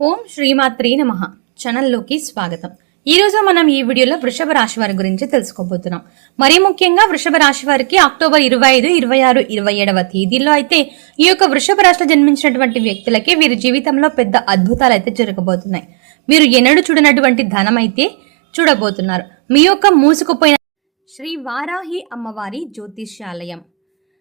ఓం శ్రీమాత్రి నమ. ఛానల్లోకి స్వాగతం. ఈరోజు మనం ఈ వీడియోలో వృషభ రాశి వారి గురించి తెలుసుకోబోతున్నాం. మరీ ముఖ్యంగా వృషభ రాశి వారికి అక్టోబర్ ఇరవై ఐదు ఇరవై ఆరు ఇరవై ఏడవ తేదీల్లో అయితే ఈ యొక్క వృషభ రాశిలో జన్మించినటువంటి వ్యక్తులకి వీరి జీవితంలో పెద్ద అద్భుతాలు అయితే జరగబోతున్నాయి. మీరు ఎన్నడూ చూడనటువంటి ధనం అయితే చూడబోతున్నారు. మీ యొక్క మూసుకుపోయిన శ్రీ వారాహి అమ్మవారి జ్యోతిష్యాలయం.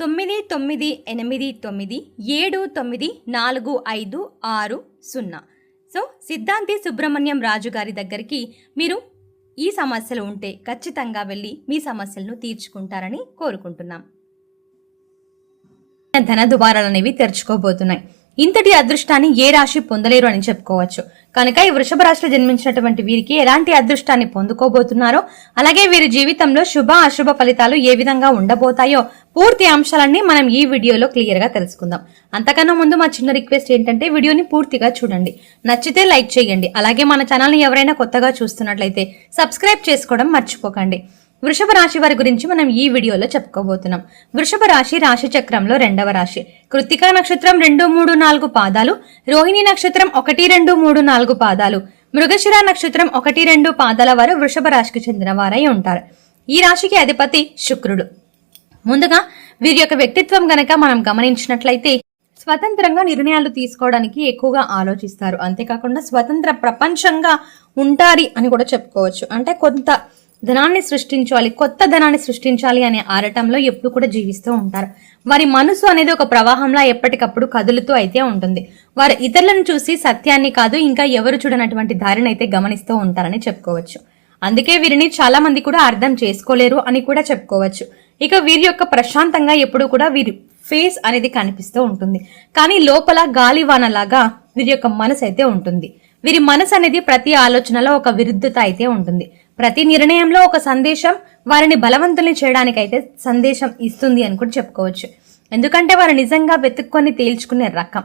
తొమ్మిది తొమ్మిది ఎనిమిది తొమ్మిది ఏడు తొమ్మిది నాలుగు ఐదు ఆరు సున్నా. సో సిద్ధాంతి సుబ్రహ్మణ్యం రాజు గారి దగ్గరికి మీరు ఈ సమస్యలు ఉంటే ఖచ్చితంగా వెళ్ళి మీ సమస్యలను తీర్చుకుంటారని కోరుకుంటున్నాం. ధన దుబారాలు అనేవి తెరుచుకోబోతున్నాయి. ఇంతటి అదృష్టాన్ని ఏ రాశి పొందలేరు అని చెప్పుకోవచ్చు. కనుక ఈ వృషభ రాశిలో జన్మించినటువంటి వీరికి ఎలాంటి అదృష్టాన్ని పొందుకోబోతున్నారో అలాగే వీరి జీవితంలో శుభ అశుభ ఫలితాలు ఏ విధంగా ఉండబోతాయో పూర్తి అంశాలన్నీ మనం ఈ వీడియోలో క్లియర్గా తెలుసుకుందాం. అంతకన్నా ముందు మా చిన్న రిక్వెస్ట్ ఏంటంటే వీడియోని పూర్తిగా చూడండి. నచ్చితే లైక్ చేయండి. అలాగే మన ఛానల్ని ఎవరైనా కొత్తగా చూస్తున్నట్లయితే సబ్స్క్రైబ్ చేసుకోవడం మర్చిపోకండి. వృషభ రాశి వారి గురించి మనం ఈ వీడియోలో చెప్పుకోబోతున్నాం. వృషభ రాశి రాశి చక్రంలో రెండవ రాశి. కృత్తికా నక్షత్రం రెండు మూడు నాలుగు పాదాలు. రోహిణి నక్షత్రం ఒకటి రెండు మూడు నాలుగు పాదాలు. మృగశిర నక్షత్రం ఒకటి రెండు పాదాల వారు వృషభ రాశికి చెందిన వారై ఉంటారు. ఈ రాశికి అధిపతి శుక్రుడు. ముందుగా వీరి యొక్క వ్యక్తిత్వం గనక మనం గమనించినట్లయితే స్వతంత్రంగా నిర్ణయాలు తీసుకోవడానికి ఎక్కువగా ఆలోచిస్తారు. అంతేకాకుండా స్వతంత్ర ప్రపంచంగా ఉంటారు అని కూడా చెప్పుకోవచ్చు. అంటే కొంత ధనాన్ని సృష్టించాలి కొత్త ధనాన్ని సృష్టించాలి అనే ఆరటంలో ఎప్పుడు కూడా జీవిస్తూ ఉంటారు. వారి మనసు అనేది ఒక ప్రవాహంలా ఎప్పటికప్పుడు కదులుతూ అయితే ఉంటుంది. వారు ఇతరులను చూసి సత్యాన్ని కాదు ఇంకా ఎవరు చూడనటువంటి దారిని అయితే గమనిస్తూ ఉంటారని చెప్పుకోవచ్చు. అందుకే వీరిని చాలా మంది కూడా అర్థం చేసుకోలేరు అని కూడా చెప్పుకోవచ్చు. ఇక వీరి యొక్క ప్రశాంతంగా ఎప్పుడు కూడా వీరి ఫేస్ అనేది కనిపిస్తూ ఉంటుంది. కానీ లోపల గాలివానలాగా వీరి యొక్క మనసు అయితే ఉంటుంది. వీరి మనసు అనేది ప్రతి ఆలోచనలో ఒక విరుద్ధత అయితే ఉంటుంది. ప్రతి నిర్ణయంలో ఒక సందేశం వారిని బలవంతుల్ని చేయడానికైతే సందేశం ఇస్తుంది అని కూడా చెప్పుకోవచ్చు. ఎందుకంటే వారు నిజంగా వెతుక్కొని తేల్చుకునే రకం.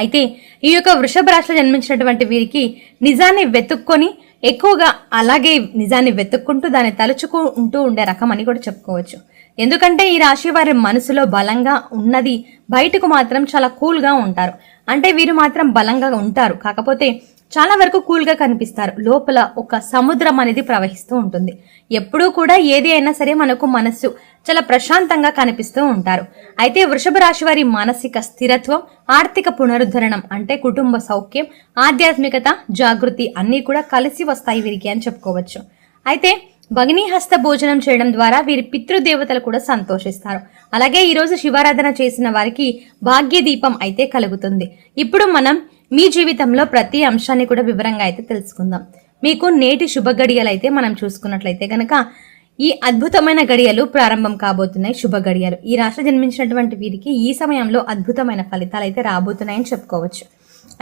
అయితే ఈ యొక్క వృషభ రాశిలో జన్మించినటువంటి వీరికి నిజాన్ని వెతుక్కొని ఎక్కువగా అలాగే నిజాన్ని వెతుక్కుంటూ దాన్ని తలుచుకుంటూ ఉండే రకం అని కూడా చెప్పుకోవచ్చు. ఎందుకంటే ఈ రాశి వారి మనసులో బలంగా ఉన్నది బయటకు మాత్రం చాలా కూల్గా ఉంటారు. అంటే వీరు మాత్రం బలంగా ఉంటారు. కాకపోతే చాలా వరకు కూల్గా కనిపిస్తారు. లోపల ఒక సముద్రం అనేది ప్రవహిస్తూ ఉంటుంది. ఎప్పుడూ కూడా ఏది అయినా సరే మనకు మనస్సు చాలా ప్రశాంతంగా కనిపిస్తూ ఉంటారు. అయితే వృషభ రాశి వారి మానసిక స్థిరత్వం ఆర్థిక పునరుద్ధరణం అంటే కుటుంబ సౌఖ్యం ఆధ్యాత్మికత జాగృతి అన్నీ కూడా కలిసి వస్తాయి వీరికి అని చెప్పుకోవచ్చు. అయితే భగినీహస్త భోజనం చేయడం ద్వారా వీరి పితృదేవతలు కూడా సంతోషిస్తారు. అలాగే ఈరోజు శివారాధన చేసిన వారికి భాగ్య దీపం అయితే కలుగుతుంది. ఇప్పుడు మనం మీ జీవితంలో ప్రతి అంశాన్ని కూడా వివరంగా అయితే తెలుసుకుందాం. మీకు నేటి శుభ గడియలు అయితే మనం చూసుకున్నట్లయితే కనుక ఈ అద్భుతమైన గడియలు ప్రారంభం కాబోతున్నాయి శుభ గడియలు. ఈ రాష్ట్ర జన్మించినటువంటి వీరికి ఈ సమయంలో అద్భుతమైన ఫలితాలు అయితే రాబోతున్నాయని చెప్పుకోవచ్చు.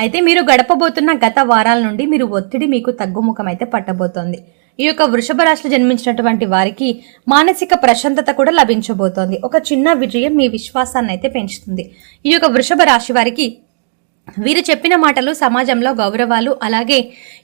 అయితే మీరు గడపబోతున్న గత వారాల నుండి మీరు ఒత్తిడి మీకు తగ్గుముఖం అయితే పట్టబోతోంది. ఈ యొక్క వృషభ రాశిలో జన్మించినటువంటి వారికి మానసిక ప్రశాంతత కూడా లభించబోతోంది. ఒక చిన్న విజయం మీ విశ్వాసాన్ని అయితే పెంచుతుంది. ఈ యొక్క వృషభ రాశి వారికి వీరు చెప్పిన మాటలు సమాజంలో గౌరవాలు అలాగే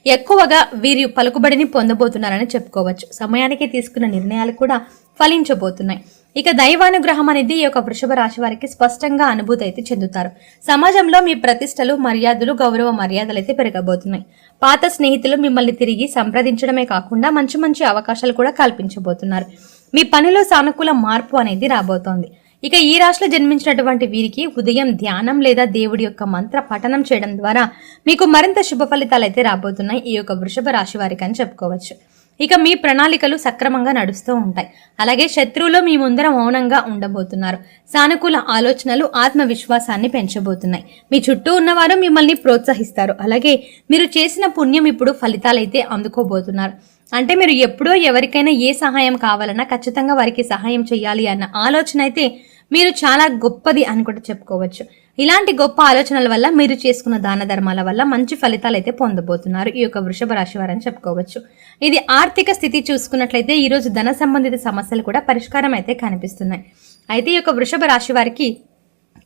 ఎక్కువగా వీరి పలుకుబడిని పొందబోతున్నారని చెప్పుకోవచ్చు. సమయానికి తీసుకున్న నిర్ణయాలు కూడా ఫలించబోతున్నాయి. ఇక దైవానుగ్రహం అనేది ఈ యొక్క వృషభ రాశి వారికి స్పష్టంగా అనుభూతి అయితే చెందుతారు. సమాజంలో మీ ప్రతిష్టలు మర్యాదలు గౌరవ మర్యాదలు అయితే పెరగబోతున్నాయి. పాత స్నేహితులు మిమ్మల్ని తిరిగి సంప్రదించడమే కాకుండా మంచి మంచి అవకాశాలు కూడా కల్పించబోతున్నారు. మీ పనిలో సానుకూల మార్పు అనేది రాబోతోంది. ఇక ఈ రాశిలో జన్మించినటువంటి వీరికి ఉదయం ధ్యానం లేదా దేవుడి యొక్క మంత్ర పఠనం చేయడం ద్వారా మీకు మరింత శుభ ఫలితాలు అయితే రాబోతున్నాయి. ఈ యొక్క వృషభ రాశి వారికి అని చెప్పుకోవచ్చు. ఇక మీ ప్రణాళికలు సక్రమంగా నడుస్తూ ఉంటాయి. అలాగే శత్రువులు మీ ముందర మౌనంగా ఉండబోతున్నారు. సానుకూల ఆలోచనలు ఆత్మవిశ్వాసాన్ని పెంచబోతున్నాయి. మీ చుట్టూ ఉన్నవారు మిమ్మల్ని ప్రోత్సహిస్తారు. అలాగే మీరు చేసిన పుణ్యం ఇప్పుడు ఫలితాలైతే అందుకోబోతున్నారు. అంటే మీరు ఎప్పుడో ఎవరికైనా ఏ సహాయం కావాలన్నా ఖచ్చితంగా వారికి సహాయం చేయాలి అన్న ఆలోచన అయితే మీరు చాలా గొప్పది అని కూడా చెప్పుకోవచ్చు. ఇలాంటి గొప్ప ఆలోచనల వల్ల మీరు చేసుకున్న దాన ధర్మాల వల్ల మంచి ఫలితాలు అయితే పొందబోతున్నారు. ఈ యొక్క వృషభ రాశి వారని చెప్పుకోవచ్చు. ఇది ఆర్థిక స్థితి చూసుకున్నట్లయితే ఈ రోజు ధన సంబంధిత సమస్యలు కూడా పరిష్కారం అయితే కనిపిస్తున్నాయి. అయితే ఈ యొక్క వృషభ రాశి వారికి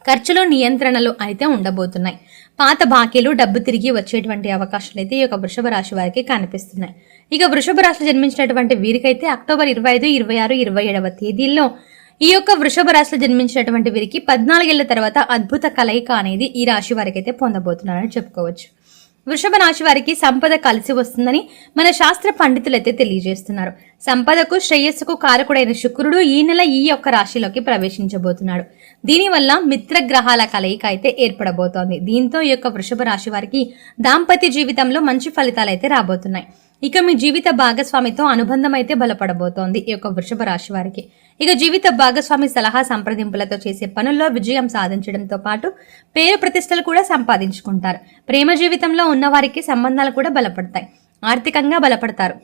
ఖర్చులో నియంత్రణలు అయితే ఉండబోతున్నాయి. పాత బాకీలు డబ్బు తిరిగి వచ్చేటువంటి అవకాశాలు అయితే ఈ యొక్క వృషభ రాశి వారికి కనిపిస్తున్నాయి. ఇక వృషభ రాశి జన్మించినటువంటి వీరికైతే అక్టోబర్ ఇరవై ఐదు ఇరవై ఆరు ఇరవై ఏడవ తేదీల్లో ఈ యొక్క వృషభ రాశిలో జన్మించినటువంటి వీరికి పద్నాలుగేళ్ళ తర్వాత అద్భుత కలయిక అనేది ఈ రాశి వారికి అయితే పొందబోతున్నారని చెప్పుకోవచ్చు. వృషభ రాశి వారికి సంపద కలిసి వస్తుందని మన శాస్త్ర పండితులు అయితే తెలియజేస్తున్నారు. సంపదకు శ్రేయస్సుకు కారకుడైన శుక్రుడు ఈ నెల ఈ యొక్క రాశిలోకి ప్రవేశించబోతున్నాడు. దీనివల్ల మిత్రగ్రహాల కలయిక అయితే ఏర్పడబోతోంది. దీంతో ఈ యొక్క వృషభ రాశి వారికి దాంపత్య జీవితంలో మంచి ఫలితాలు అయితే రాబోతున్నాయి. ఇక మీ జీవిత భాగస్వామితో అనుబంధం అయితే బలపడబోతోంది ఈ యొక్క వృషభ రాశి వారికి. ఇక జీవిత భాగస్వామి సలహా సంప్రదింపులతో చేసే పనుల్లో విజయం సాధించడంతో పాటు పేరు ప్రతిష్టలు కూడా సంపాదించుకుంటారు. ప్రేమ జీవితంలో ఉన్నవారికి సంబంధాలు కూడా బలపడతాయి. ఆర్థికంగా బలపడతారు.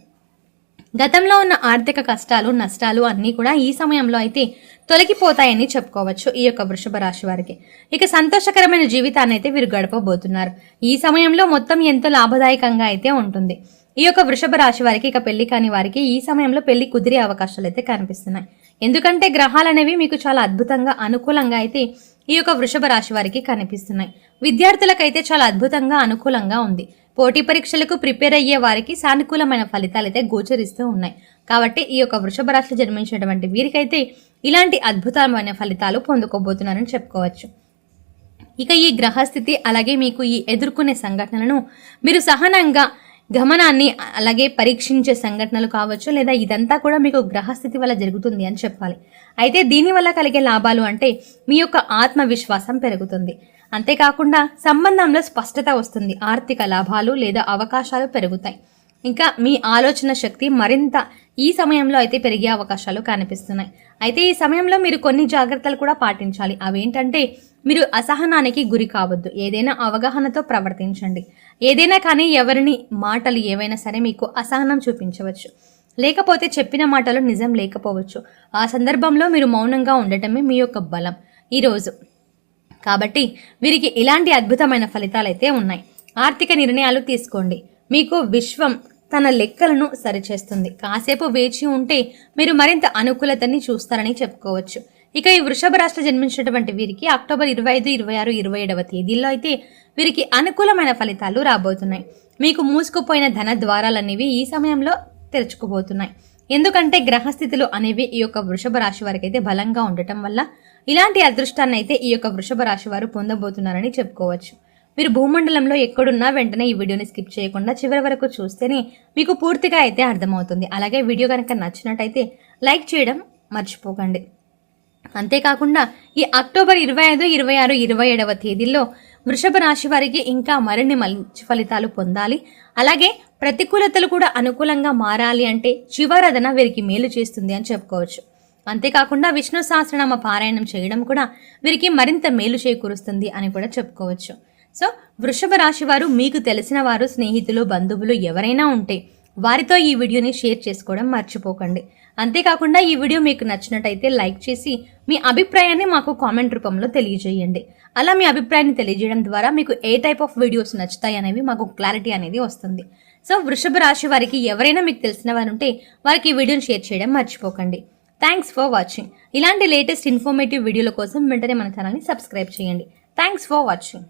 గతంలో ఉన్న ఆర్థిక కష్టాలు నష్టాలు అన్నీ కూడా ఈ సమయంలో అయితే తొలగిపోతాయని చెప్పుకోవచ్చు ఈ యొక్క వృషభ రాశి వారికి. ఇక సంతోషకరమైన జీవితాన్ని అయితే వీరు గడపబోతున్నారు. ఈ సమయంలో మొత్తం ఎంతో లాభదాయకంగా అయితే ఉంటుంది. ఈ యొక్క వృషభ రాశి వారికి ఇక పెళ్ళి కాని వారికి ఈ సమయంలో పెళ్ళి కుదిరే అవకాశాలు అయితే కనిపిస్తున్నాయి. ఎందుకంటే గ్రహాలు అనేవి మీకు చాలా అద్భుతంగా అనుకూలంగా అయితే ఈ యొక్క వృషభ రాశి వారికి కనిపిస్తున్నాయి. విద్యార్థులకైతే చాలా అద్భుతంగా అనుకూలంగా ఉంది. పోటీ పరీక్షలకు ప్రిపేర్ అయ్యే వారికి సానుకూలమైన ఫలితాలు అయితే గోచరిస్తూ ఉన్నాయి. కాబట్టి ఈ యొక్క వృషభ రాశిలో జన్మించినటువంటి వీరికైతే ఇలాంటి అద్భుతమైన ఫలితాలు పొందుకోబోతున్నారని చెప్పుకోవచ్చు. ఇక ఈ గ్రహస్థితి అలాగే మీకు ఈ ఎదుర్కొనే సంఘటనలను మీరు సహనంగా గమనాన్ని అలాగే పరీక్షించే సంఘటనలు కావచ్చు లేదా ఇదంతా కూడా మీకు గ్రహస్థితి వల్ల జరుగుతుంది అని చెప్పాలి. అయితే దీనివల్ల కలిగే లాభాలు అంటే మీ యొక్క ఆత్మవిశ్వాసం పెరుగుతుంది. అంతేకాకుండా సంబంధంలో స్పష్టత వస్తుంది. ఆర్థిక లాభాలు లేదా అవకాశాలు పెరుగుతాయి. ఇంకా మీ ఆలోచన శక్తి మరింత ఈ సమయంలో అయితే పెరిగే అవకాశాలు కనిపిస్తున్నాయి. అయితే ఈ సమయంలో మీరు కొన్ని జాగ్రత్తలు కూడా పాటించాలి. అవేంటంటే మీరు అసహనానికి గురి కావద్దు. ఏదైనా అవగాహనతో ప్రవర్తించండి. ఏదైనా కానీ ఎవరిని మాటలు ఏవైనా సరే మీకు అసహనం చూపించవచ్చు. లేకపోతే చెప్పిన మాటలు నిజం లేకపోవచ్చు. ఆ సందర్భంలో మీరు మౌనంగా ఉండటమే మీ యొక్క బలం. ఈరోజు కాబట్టి వీరికి ఇలాంటి అద్భుతమైన ఫలితాలు అయితే ఉన్నాయి. ఆర్థిక నిర్ణయాలు తీసుకోండి. మీకు విశ్వం తన లెక్కలను సరిచేస్తుంది. కాసేపు వేచి ఉంటే మీరు మరింత అనుకూలతని చూస్తారని చెప్పుకోవచ్చు. ఇక ఈ వృషభ రాష్ట్ర జన్మించినటువంటి వీరికి అక్టోబర్ ఇరవై ఐదు ఇరవై ఆరు ఇరవై ఏడవ తేదీల్లో అయితే వీరికి అనుకూలమైన ఫలితాలు రాబోతున్నాయి. మీకు మూసుకుపోయిన ధన ద్వారాలనేవి ఈ సమయంలో తెరుచుకుపోతున్నాయి. ఎందుకంటే గ్రహస్థితులు అనేవి ఈ యొక్క వృషభ రాశి వారికి అయితే బలంగా ఉండటం వల్ల ఇలాంటి అదృష్టాన్ని అయితే ఈ యొక్క వృషభ రాశి వారు పొందబోతున్నారని చెప్పుకోవచ్చు. మీరు భూమండలంలో ఎక్కడున్నా వెంటనే ఈ వీడియోని స్కిప్ చేయకుండా చివరి వరకు చూస్తేనే మీకు పూర్తిగా అయితే అర్థమవుతుంది. అలాగే వీడియో కనుక నచ్చినట్టయితే లైక్ చేయడం మర్చిపోకండి. అంతేకాకుండా ఈ అక్టోబర్ ఇరవై ఐదు ఇరవై ఆరు ఇరవై ఏడవ తేదీల్లో వృషభ రాశి వారికి ఇంకా మరిన్ని మంచి ఫలితాలు పొందాలి. అలాగే ప్రతికూలతలు కూడా అనుకూలంగా మారాలి అంటే చివరదన వీరికి మేలు చేస్తుంది అని చెప్పుకోవచ్చు. అంతేకాకుండా విష్ణు సహస్రనామ పారాయణం చేయడం కూడా వీరికి మరింత మేలు చేకూరుస్తుంది అని కూడా చెప్పుకోవచ్చు. సో వృషభ రాశి వారు మీకు తెలిసిన వారు స్నేహితులు బంధువులు ఎవరైనా ఉంటే వారితో ఈ వీడియోని షేర్ చేసుకోవడం మర్చిపోకండి. అంతేకాకుండా ఈ వీడియో మీకు నచ్చినట్టయితే లైక్ చేసి మీ అభిప్రాయాన్ని మాకు కామెంట్ రూపంలో తెలియజేయండి. అలా మీ అభిప్రాయాన్ని తెలియజేయడం ద్వారా మీకు ఏ టైప్ ఆఫ్ వీడియోస్ నచ్చుతాయి అనేవి మాకు క్లారిటీ అనేది వస్తుంది. సో వృషభ రాశి వారికి ఎవరైనా మీకు తెలిసిన వారు ఉంటే వారికి ఈ వీడియోని షేర్ చేయడం మర్చిపోకండి. థ్యాంక్స్ ఫర్ వాచింగ్ ఇలాంటి లేటెస్ట్ ఇన్ఫర్మేటివ్ వీడియోల కోసం వెంటనే మన ఛానల్ని సబ్స్క్రైబ్ చేయండి. Thanks for watching